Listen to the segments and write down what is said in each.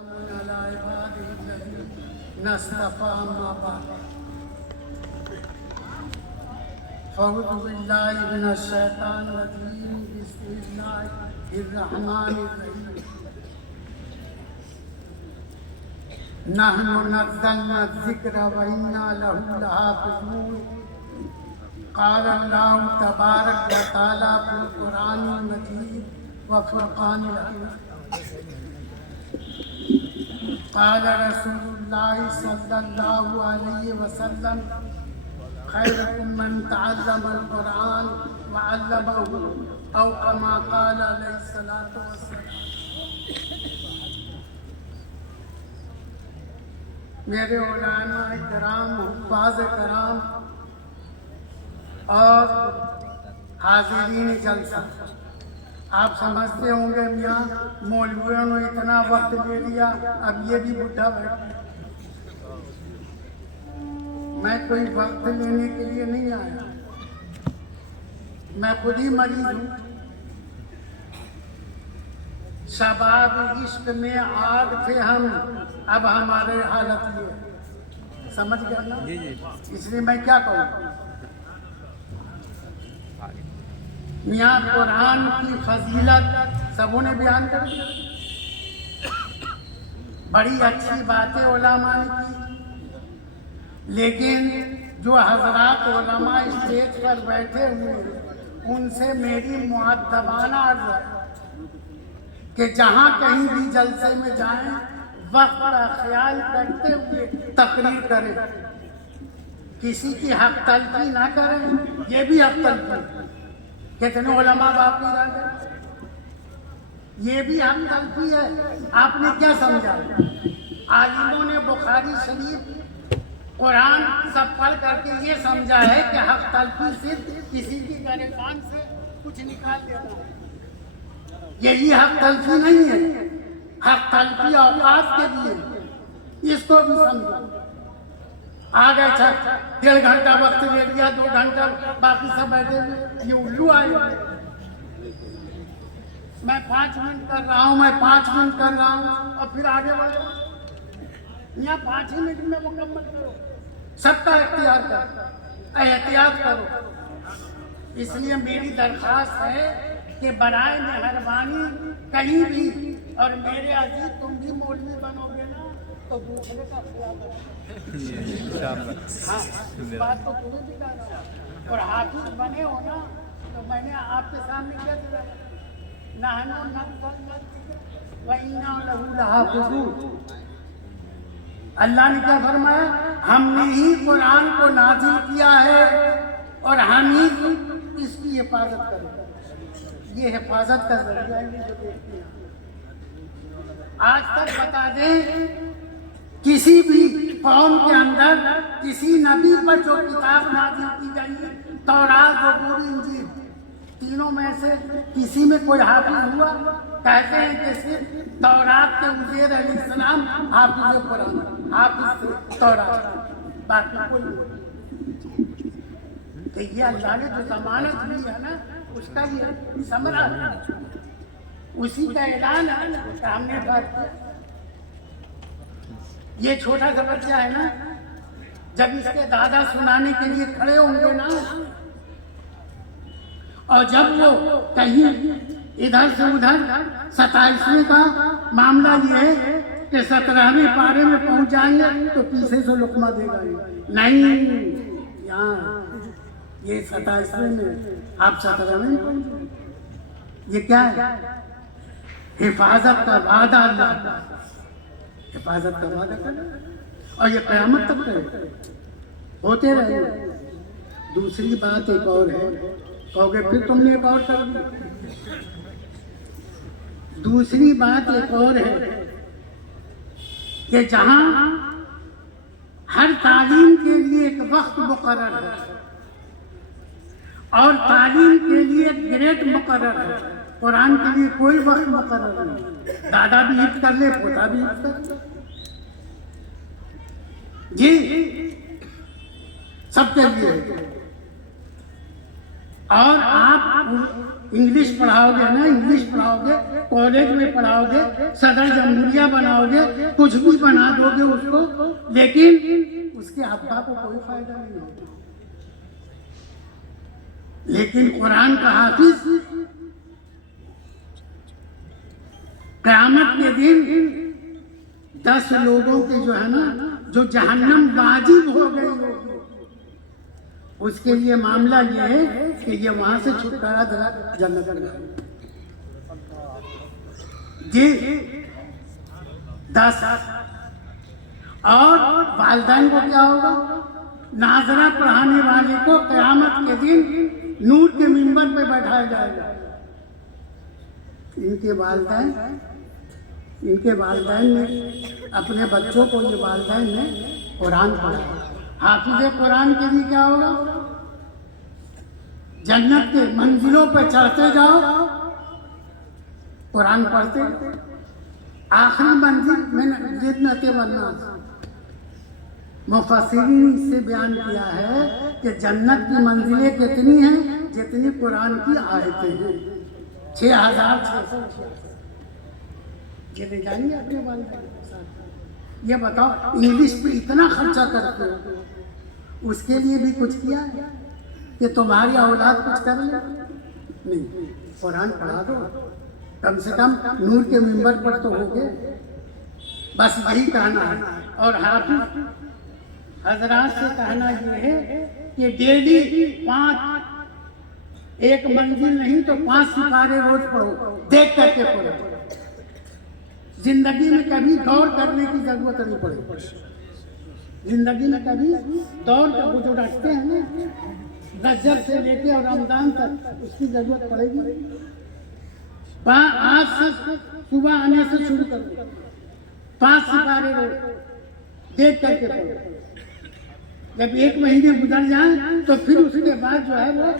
على عباده الذين اصطفى أما بعد فأعوذ بالله من الشيطان الرجيم بسم الله الرحمن الرحيم نحن نزلنا الذكر وإنا له لحافظون قال الله تبارك وتعالى في القرآن المجيد وفرقان الحميد قال رسول الله صلى الله عليه وسلم خيركم من تعلم القرآن وعلمه أو كما قال عليه الصلاة والسلام. میرے علماء کرام، حفاظ کرام اور حاضرین جلسہ، آپ سمجھتے ہوں گے میاں مولویوں نے اتنا وقت لے لیا، اب یہ بھی بڈھا بیٹھا. میں کوئی وقت لینے کے لیے نہیں آیا، میں خود ہی مریض ہوں. شباب عشق میں آگ تھے ہم، اب ہمارے حالت یہ ہے. سمجھ گیا نا؟ اس لیے میں کیا کہوں، میاں قرآن کی فضیلت سبوں نے بیان کر دی، بڑی اچھی باتیں علماء نے کی، لیکن جو حضرات علماء اسٹیج پر بیٹھے ہوئے ان سے میری مؤدبانہ عرض ہے کہ جہاں کہیں بھی جلسے میں جائیں وقت کا خیال کرتے ہوئے تقریر کریں، کسی کی حق تلفی نہ کریں. یہ بھی حق تلفی، کتنے علماء باقی رہ گئے، یہ بھی حق تلفی ہے. آپ نے کیا سمجھا؟ عالموں نے بخاری شریف قرآن سب پڑھ کر کے یہ سمجھا ہے کہ حق تلفی صرف کسی کی گریبان سے کچھ نکال دینا ہے. یہی حق تلفی نہیں ہے، حق تلفی اوقات کے لیے. اس کو بھی سمجھو. آ گئے 1.5 گھنٹہ وقت لے لیا، 2 گھنٹہ باقی سب بیٹھے ہوئے، یہ الو آئے. میں 5 منٹ کر رہا ہوں، میں 5 منٹ کر رہا ہوں اور پھر آگے بڑھو. یہاں 5 ہی منٹ میں مکمل کرو. سب کا اختیار کرو، احتیاط کرو. اس لیے میری درخواست ہے کہ برائے مہربانی کہیں بھی، اور میرے عزیز تم بھی مولوی بنو گے نا تو دوسرے کا خیال رکھو. ہاں، اس بات کو تمہیں بھی کہنا ہے. اور حافظ بنے ہو نا تو میں نے آپ کے سامنے کیا دیا، نحن نزلنا الذکر وإنا لہ لحافظون. اللہ نے کیا فرمایا؟ ہم نے ہی قرآن کو نازل کیا ہے اور ہم ہی اس کی حفاظت کریں. یہ حفاظت کا ذریعہ ہے جو دیکھتے ہیں. آج تک بتا دیں کسی بھی قوم کے اندر کسی نبی پر جو کتاب نازل کی گئی ہے، تورات، زبور، انجیل، تینوں میں سے کسی میں کوئی حافظ ہوا؟ کہتے ہیں کہ صرف تورات کے عزیر علیہ السلام حافظ قرآن، حافظ تورات، باقی کوئی نہیں. کہ یہ اللہ نے جو ضمانت دی ہے نا اس کا یہ ثمرہ ہے، اسی کا اعلان ہے کہ ہم نے بات کیا. یہ چھوٹا سا بچہ ہے نا، جب اس کے دادا سنانے کے لیے کھڑے ہوں گے نا، اور جب وہ کہیں ادھر سے ادھر 27ویں کا معاملہ یہ ہے کہ 17ویں پارے میں پہنچ جائیں گے تو پیچھے سے لقمہ دے گا. نہیں، یہاں یہ 27ویں میں، آپ 17ویں میں پہنچ جائیں. یہ کیا ہے؟ حفاظت کا وعدہ. اللہ حفاظت کا وعدہ کرنا، اور یہ قیامت تک رہے، ہوتے رہے. دوسری بات ایک اور ہے، کہو گے پھر تم نے ایک اور کر دی. دوسری بات ایک اور ہے کہ جہاں ہر تعلیم کے لیے ایک وقت مقرر ہے اور تعلیم کے لیے ایک گریڈ مقرر ہے، قرآن کے لیے کوئی وقت مقرر نہیں. دادا بھی حفظ کر لے، پوتا بھی حفظ کر لے، جی سب کے لیے. اور آپ انگلش پڑھاؤ گے نا، انگلش پڑھاؤ گے، کالج میں پڑھاؤ گے، صدر جمہوریہ بناؤ گے، کچھ بھی بنا دو گے اس کو، لیکن اس کے ابا کو کوئی فائدہ نہیں ہوگا۔ لیکن قرآن کا حافظ قیامت کے دن 10 لوگوں کے جو ہے نا، جو جہنم واجب ہو گئی ہوگی، اس کے لیے معاملہ یہ ہے کہ یہ وہاں سے چھٹکارا دلا جنت میں جی 10۔ اور والدین کو کیا ہوگا؟ ناظرہ پڑھانے والے کو قیامت کے دن نور کے منبر پہ بیٹھایا جائے گا۔ ان کے والدین نے اپنے بچوں کو، یہ والدین نے قرآن پڑھا، حافظ قرآن کے لیے کیا ہوگا؟ جنت کے منزلوں پہ چڑھتے جاؤ، قرآن پڑھتے، آخری منزل میں جنت والناس۔ مفسرین نے اس سے بیان کیا ہے کہ جنت کی منزلیں کتنی ہیں؟ جتنی قرآن کی آیتیں ہیں، 6600۔ یہ لے جائیں گے اپنے والدین کے ساتھ؟ یہ بتاؤ، انگلش پہ اتنا خرچہ کرتے ہو، اس کے لیے بھی کچھ کیا ہے کہ تمہاری اولاد کچھ کر لے؟ نہیں، قرآن پڑھا دو، کم سے کم نور کے منبر پر تو ہوگے۔ بس وہی کہنا ہے۔ اور حافظ حضرات سے کہنا یہ ہے کہ ڈیلی 5، ایک منزل نہیں تو 5 سپارے روز پڑھو، دیکھ کر کے پڑھو۔ زندگی میں کبھی دور کرنے کی ضرورت نہیں پڑے، زندگی میں کبھی دور کا جو رکھتے ہیں نا، رجب سے لے کے اور رمضان تک، اس کی ضرورت پڑے گی۔ آج سے صبح آنے سے شروع کرو، 5 سپارے روز دیکھ کر کے پڑھو۔ جب 1 مہینے گزر جائیں تو پھر اس کے بعد جو ہے وہ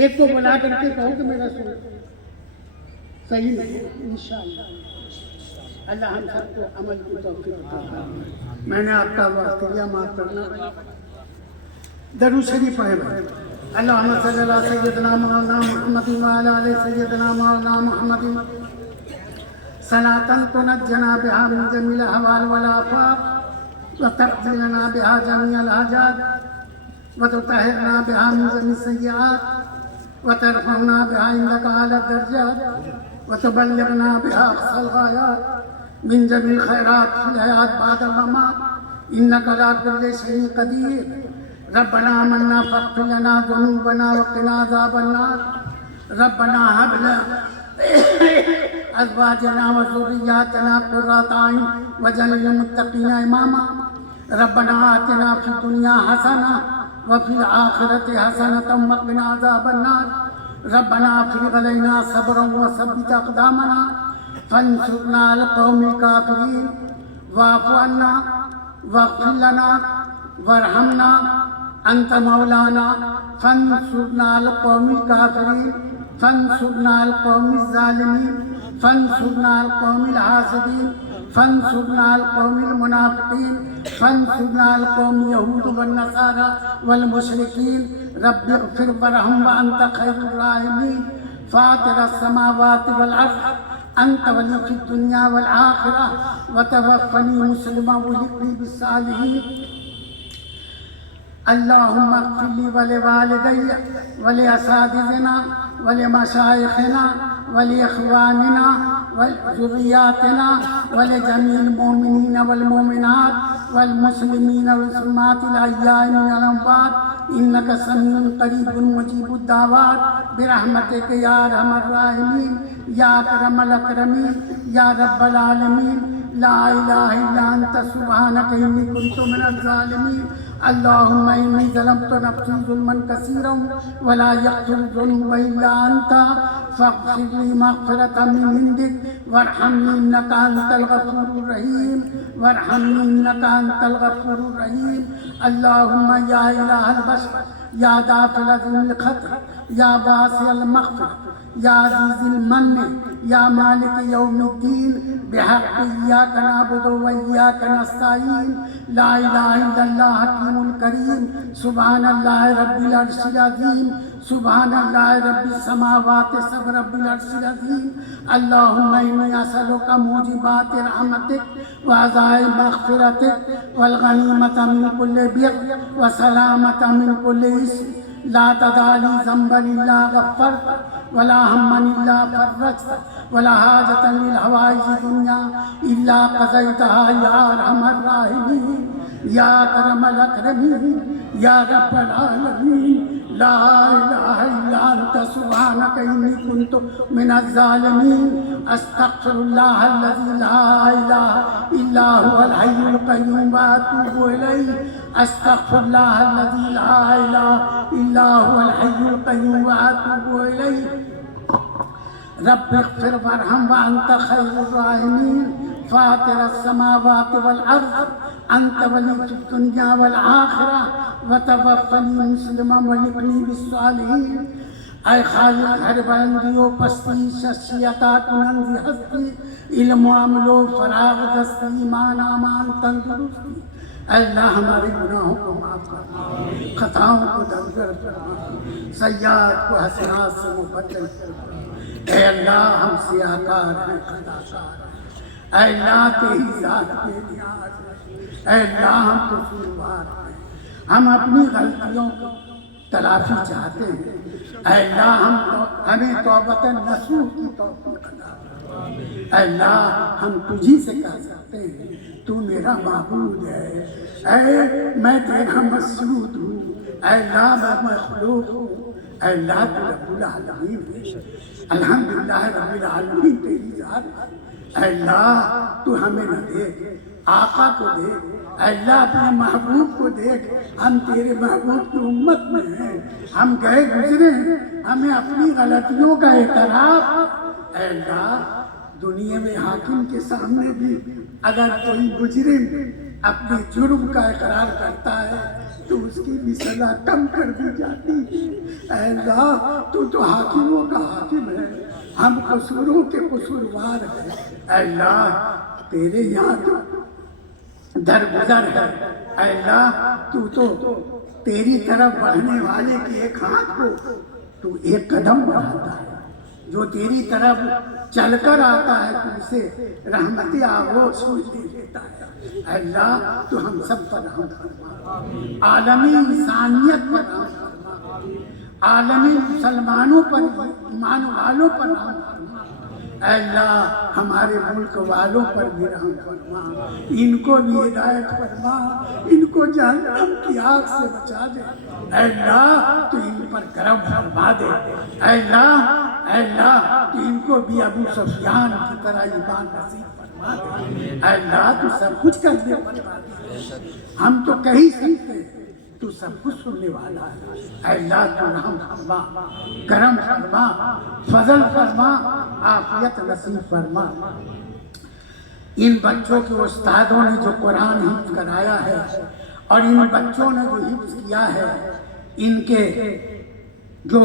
ایک کو بلا کر کے کہو کہ میرا سن صحیح نہیں، انشاءاللہ اللہ ہم سب کو عمل کی توفیق عطا فرمائے۔ میں نے آپ کا وقتیہ معاف کرنا۔ درود شریف پڑھیں بھائی۔ اللہم صلی اللہ سیدنا مولانا محمد وعلی آل سیدنا مولانا محمد صلاۃ تنجنا بها من جمیع الاحوال والآفات وتقضی لنا بها جميع الحاجات وتطهرنا بها من جميع السیئات وترفعنا بها عندك اعلی الدرجات وتبلغنا بها اقصى الغایات من جميع الخيرات في الحياة بعد الممات إنك على كل شيء قدير۔ ربنا آمنا فاغفر لنا ذنوبنا وقنا عذاب النار۔ ربنا هب لنا أزواجنا وذرياتنا قرة أعين واجعلنا للمتقين إماما۔ ربنا آتنا في الدنيا حسنة وفي الآخرة حسنة وقنا عذاب النار۔ ربنا افرغ علينا صبرا وثبت أقدامنا فانصرنا على القوم الكافرين واعف عنا واغفر لنا وارحمنا أنت مولانا فانصرنا على القوم الكافرين فانصرنا على القوم الظالمين فانصرنا على القوم الحاسدين فانصرنا على القوم المنافقين فانصرنا على القوم اليهود والنصارى والمشركين رب اغفر وارحم وأنت خير الراحمين فاطر السماوات والأرض أنت ولي في الدنيا والآخرة وتوفني مسلما والحقني بالصالحين۔ اللهم اغفر لي ولوالدي ولأساتذتنا ولمشايخنا ولإخواننا وذرياتنا ولجميع المؤمنين والمؤمنات والمسلمين والمسلمات الأحياء من الأموات إنك سميع قريب مجيب الدعوات برحمتك يا أرحم الراحمين يا أكرم الأكرمين يا رب العالمين لا إله إلا أنت سبحانك إني كنت من الظالمين۔ اللهم إني ظلمت نفسي ظلما كثيرا ولا يغفر الذنوب إلا أنت فاغفر لي مغفرة من عندك وارحمني إنك أنت الغفور الرحيم وارحمني إنك أنت الغفور الرحيم۔ اللهم يا إله البشر يا دافع ذي الخطر يا واسع المغفرة یا عزیز المن یا مالک یوم الدین بحق ایاک نعبد و ایاک نستعین لا الہ الا اللہ حکیم الکریم سبحان اللہ رب العرش العظیم سبحان اللہ رب السماوات سب رب العرش العظیم اللہم انی اسألک موجبات رحمتک وعزائم مغفرتک والغنیمت من کل بر وسلامت من کل اسم لا تدع لي ذنبا الا غفرت ولا هما الا فرجت ولا حاجة للحوائج الدنيا الا قضيتها يا ارحم الراحمين يا اكرم الاكرمين يا رب العالمين لا اله الا انت سبحانك اني كنت من الظالمين استغفر الله الذي لا اله الا هو الحي القيوم واتوب اليه استغفر الله الذي لا اله الا هو الحي القيوم واتوب اليه رب اغفر وارحم وانت خير الراحمين فاطر السماوات والارض انت ولي الدنيا والاخره وتوفني مسلما والحقني بالصالحين اے خالق ہر بلندی و پستی شخصیتات نندی ہستی علم و عمل و فراغ دستی ایمان امان تندرستی اے اللہ ہمارے گناہوں کو معاف کرنا خطاؤں کو درگزر کرنا سیئات کو حسنات سے مبدل کرنا اے اللہ ہم سیاہکار ہیں خطاکار ہیں اے اللہ تیری ذات بے نیاز ہے اے اللہ ہم قصوروار ہیں ہم اپنی غلطیوں کو تلافی چاہتے ہیں اے اللہ ہمیں توبۃ نصوح کی توفیق عطا فرما اے اللہ ہم تجھی سے کہہ سکتے ہیں تو میرا معبود ہے اے میں تیرا مسجود ہوں اے اللہ میں مخلوق ہوں اے اللہ تو رب العالمین ہے الحمدللہ رب العالمین تیری ذات ہے اے اللہ تو ہمیں نہ دیکھ آقا کو دیکھ اے اللہ اپنے محبوب کو دیکھ ہم تیرے محبوب کی امت میں ہیں ہم گئے گزرے ہیں ہمیں اپنی غلطیوں کا اعتراف اے اللہ دنیا میں حاکم کے سامنے بھی اگر کوئی مجرم اپنے جرم کا اقرار کرتا ہے تو اس کی بھی سزا کم کر دی جاتی ہے اے اللہ تو حاکموں کا حاکم ہے ہم قصوروں کے قصوروار ہیں اے اللہ تیرے یہاں تو درگزر ہے اے اللہ تو تیری طرف بڑھنے والے کے ایک ہاتھ کو تو ایک قدم بڑھاتا ہے جو تیری طرف چل کر آتا ہے تو اسے رحمت آغوش میں دے دیتا ہے اے اللہ تو ہم سب پر رحم فرما عالمی انسانیت پر رحم فرما عالمی مسلمانوں پر ایمان والوں پر رحم فرما اے اللہ ہمارے ملک والوں پر بھی رحم فرما ان کو بھی ہدایت فرما ان کو جہنم کی آگ سے بچا دے اے اللہ تو ان پر کرم فرما دے اے اللہ تو ان کو بھی ابو سفیان کی طرح ایمان نصیب فرما دے اے اللہ تو سب کچھ کر دے ہم تو کہیں سکتے تو سب کچھ سننے والا ہے اے اللہ تو رحم فرما کرم فرما فضل فرما عافیت نصیب فرما ان بچوں کے استادوں نے جو قرآن حفظ کرایا ہے اور ان بچوں نے جو حفظ کیا ہے ان کے جو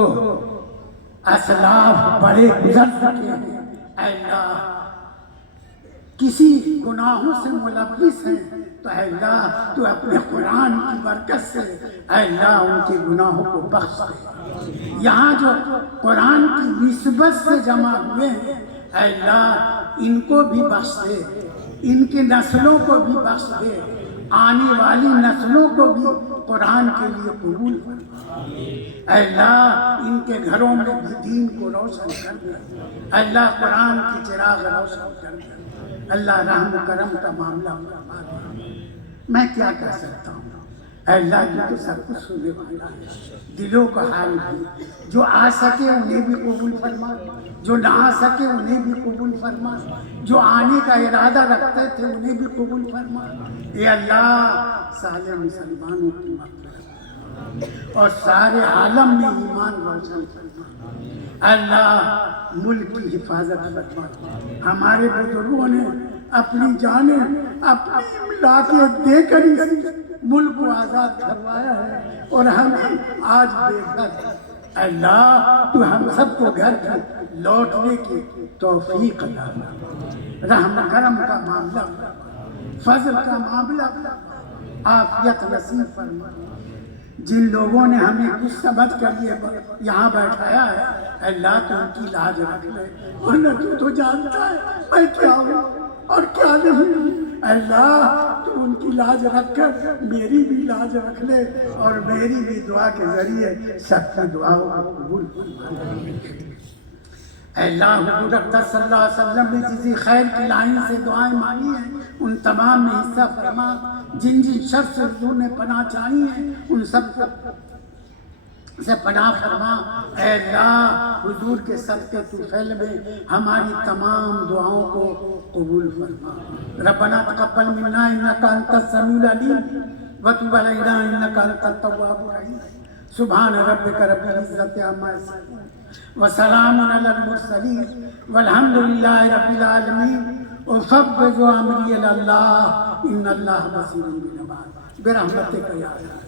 اسلاف بڑے گزر چکے ہیں اے اللہ کسی گناہوں سے ملوث ہیں تو اے اللہ تو اپنے قرآن کی برکت سے اے اللہ ان کے گناہوں کو بخش دے یہاں جو قرآن کی نسبت سے جمع ہوئے ہیں اے اللہ ان کو بھی بخش دے ان کے نسلوں کو بھی بخش دے آنے والی نسلوں کو بھی قرآن کے لیے قبول فرما اے اللہ ان کے گھروں میں بھی دین کو روشن کر دے اے اللہ قرآن کی چراغ روشن کر دے اللہ رحم و کرم کا معاملہ فرما دے میں کیا کہہ سکتا ہوں اے اللہ تو سب کچھ سننے والا ہے دلوں کا حال بھی جو آ سکے انہیں بھی قبول فرما جو نہ آ سکے انہیں بھی قبول فرما جو آنے کا ارادہ رکھتے تھے انہیں بھی قبول فرما اے اللہ سارے مسلمانوں کی مغفرت اور سارے عالم میں ایمان روشن فرما اللہ ملک کی حفاظت فرما ہمارے بزرگوں نے اپنی جانیں اپنی لاکیں دے کر ملک کو آزاد کروایا ہے اور ہم آج بے گھر اللہ تو ہم سب کو گھر لوٹنے کی توفیق عطا فرما، رحم کرم کا معاملہ، فضل کا معاملہ، عافیت نصیب فرما۔ جن لوگوں نے ہمیں کچھ سمجھ کر لیے یہاں بیٹھایا ہے، اللہ تو ان کی لاج رکھ لے، ورنہ تو جانتا ہے میں کیا ہوں اور کیا نہیں ہوں۔ اللہ تو ان کی لاج رکھ کر میری بھی لاج رکھ لے، اور میری بھی دعا کے ذریعے سب کی دعاؤں کو قبول فرما۔ اے اللہ، حضور اکرم صلی اللہ علیہ وسلم نے جس خیر کی لائن سے دعائیں مانگی ہیں ان تمام میں حصہ فرما، جن جن شر سے حضور نے پناہ چاہی ہیں ان سب سے پناہ فرما۔ اے اللہ، حضور کے صدقے طفیل میں ہماری تمام دعاؤں کو قبول فرما۔ ربنا تقبل منا انک انت السمیع العلیم وتب علینا انک انت التواب الرحیم۔ سبحان ربک رب العزت عما یصفون وسلام علی المرسلین والحمد للہ رب العالمین۔ وفوض امری الی اللہ ان اللہ بصیر بالعباد برحمتک یا اللہ۔